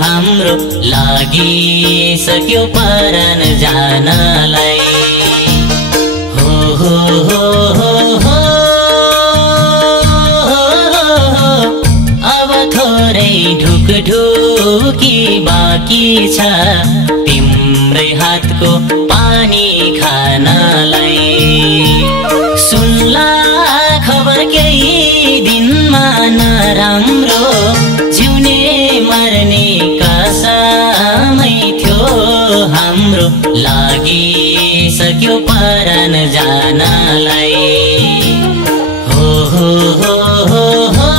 हाम्रो लागिसक्यो परान जानलाई। हो हो हो हो हो अब थोरै ढुकढुकी बाँकी छ तिम्रै हातको पानी खानलाई। सुन्ला खबर केही दिनमा नराम्रो जिउने मर्ने कसमै थियो हाम्रो लागिसक्यो परान जानलाई। हो हो हो हो हो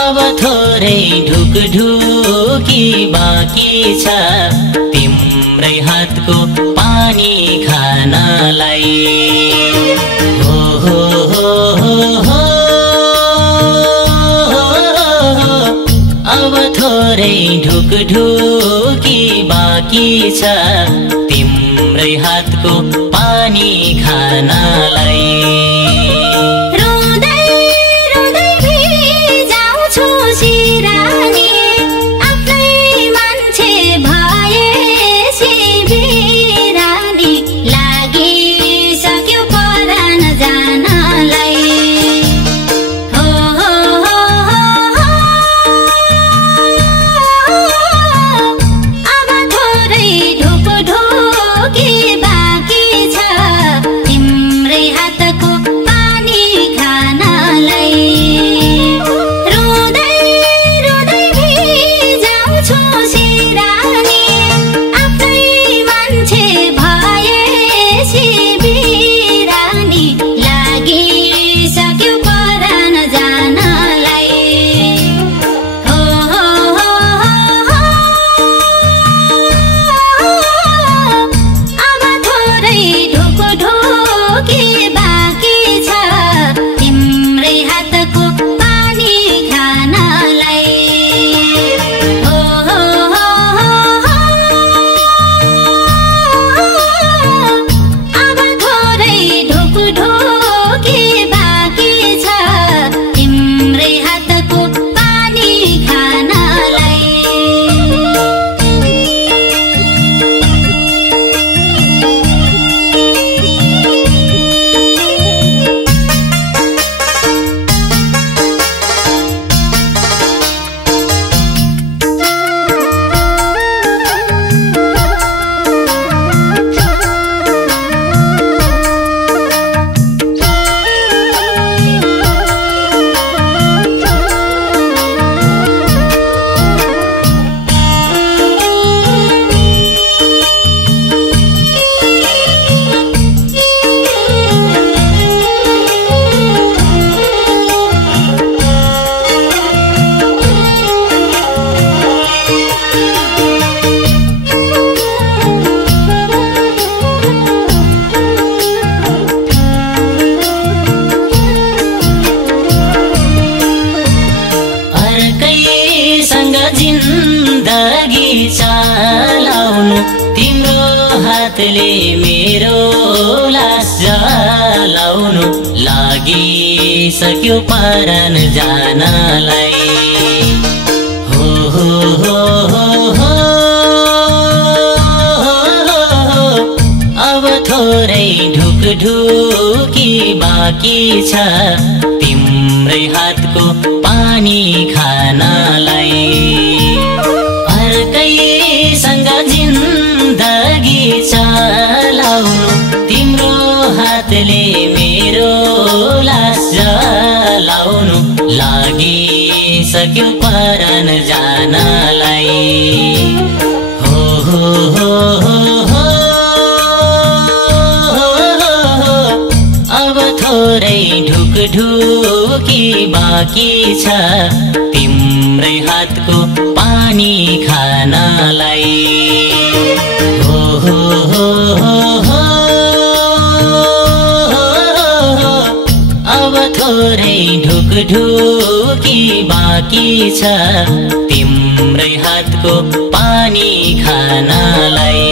अब थोरै ढुकढुकी बाँकी छ तिम्रै हातको पानी खानलाई। हो हो हो हो हो अब थोरै ढुकढुकी बाँकी छ तिम्रै हातको पानी खानलाई। जिन्दगी चलाउनु तिम्रो हातले मेरो लास जलाउनु लागिसक्यो परान जानलाई। हो हो हो हो हो अब थोरै ढुकढुकी बाँकी छ तिम्रै हातको पानी खानलाई। अर्कैसँग जिन्दगी चलाउनु तिम्रो हातले मेरो लास जलाउनु लागिसक्यो परान जानलाई। हो हो हो हो हो अब थोरै ढुकढुकी बाँकी छ तिम्रै हातको पानी खानलाई। हो हो हो हो हो अब थोरै ढुकढुकी बाँकी छ तिम्रै हातको पानी खानलाई।